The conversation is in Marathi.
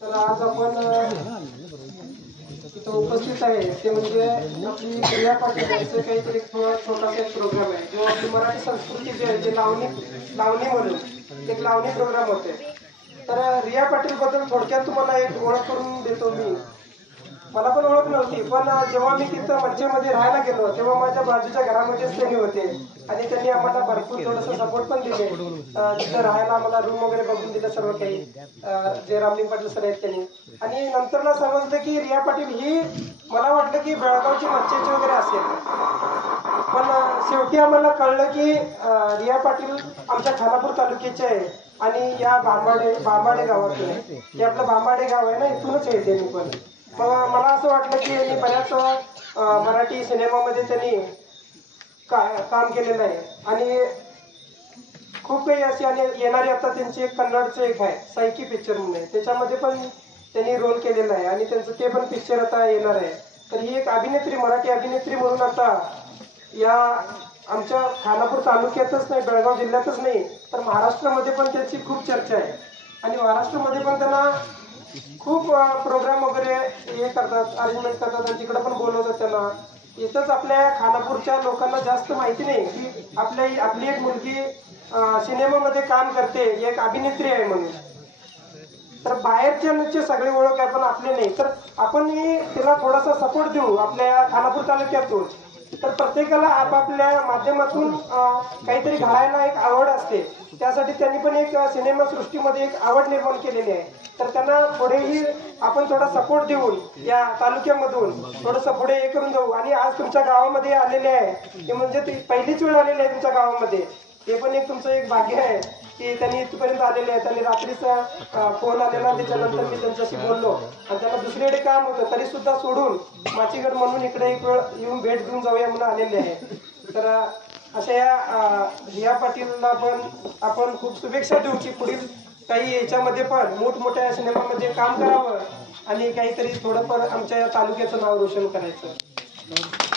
तर आज आपण इथं उपस्थित आहे ते म्हणजे आपली रिया पाटील यांचं काहीतरी छोटासा एक प्रोग्राम आहे जो आपली मराठी संस्कृती जी आहे जे लावणी म्हणून एक लावणी प्रोग्राम होते। तर रिया पाटील बद्दल थोडक्यात तुम्हाला एक ओळख करून देतो मी। मला पण ओळख नव्हती, पण जेव्हा मी तिथं मच्छेमध्ये राहायला गेलो तेव्हा माझ्या बाजूच्या घरामध्येच त्यांनी होते आणि त्यांनी आम्हाला भरपूर थोडंसं सपोर्ट पण दिले। तिथं राहायला आम्हाला रूम वगैरे बघून दिलं सर्व काही, जे रामलिंग पाटील सर आहेत त्यांनी। आणि नंतरला समजलं की रिया पाटील ही, मला वाटलं की बेळगावची मच्छेची वगैरे असेल, पण शेवटी आम्हाला कळलं की रिया पाटील आमच्या खानापूर तालुक्याचे आहे आणि या बांबाडे गावातून आहे। हे आपलं बांबाडे गाव आहे ना, इथूनच आहे त्यांनी पण। मग मला असं वाटलं की यांनी बऱ्याच मराठी सिनेमामध्ये त्यांनी काम केलेलं आहे आणि खूप काही अशी आणि येणारी आता त्यांची एक कन्नडचं एक आहे सायकी पिक्चर म्हणून आहे, त्याच्यामध्ये पण त्यांनी रोल केलेला आहे आणि त्यांचं ते पण पिक्चर आता येणार आहे। तर ही एक अभिनेत्री, मराठी अभिनेत्री म्हणून आता या आमच्या खानापूर तालुक्यातच नाही, बेळगाव जिल्ह्यातच नाही तर महाराष्ट्रामध्ये पण त्याची खूप चर्चा आहे आणि महाराष्ट्रामध्ये पण त्यांना खूप प्रोग्राम वगैरे हे करतात, अरेंजमेंट करतात आणि तिकडे पण बोलवतात त्यांना। इथंच आपल्या खानापूरच्या लोकांना जास्त माहिती नाही की आपली एक मुलगी सिनेमामध्ये काम करते, एक अभिनेत्री आहे म्हणून। तर बाहेरच्या सगळी ओळख आहे पण आपले नाही, तर आपण तिला थोडासा सपोर्ट देऊ आपल्या खानापूर तालुक्यातून। तर प्रत्येकाला आपापल्या माध्यमातून काहीतरी घडायला एक आवड असते, त्यासाठी त्यांनी पण एक सिनेमा सृष्टीमध्ये एक आवड निर्माण केलेली आहे। तर त्यांना पुढेही आपण थोडा सपोर्ट देऊन या तालुक्यामधून थोडंसं पुढे हे करून जाऊ। आणि आज तुमच्या गावामध्ये आलेले आहे ते म्हणजे ती पहिलीच वेळ आलेली आहे तुमच्या गावामध्ये, ते पण एक तुमचं एक भाग्य आहे की त्यांनी इथपर्यंत आलेले आहेत। आणि रात्रीचा फोन आलेला, त्याच्यानंतर मी त्यांच्याशी बोललो आणि त्यांना दुसरीकडे काम होतं तरी सुद्धा सोडून माचीगड म्हणून इकडे एक वेळ येऊन भेट देऊन जाऊया म्हणून आलेले आहे। तर अशा या रिया पाटीलला पण आपण खूप शुभेच्छा देऊ की पुढील काही याच्यामध्ये पण मोठमोठ्या सिनेमामध्ये काम करावं आणि काहीतरी थोडंफार आमच्या या तालुक्याचं नाव रोशन करायचं।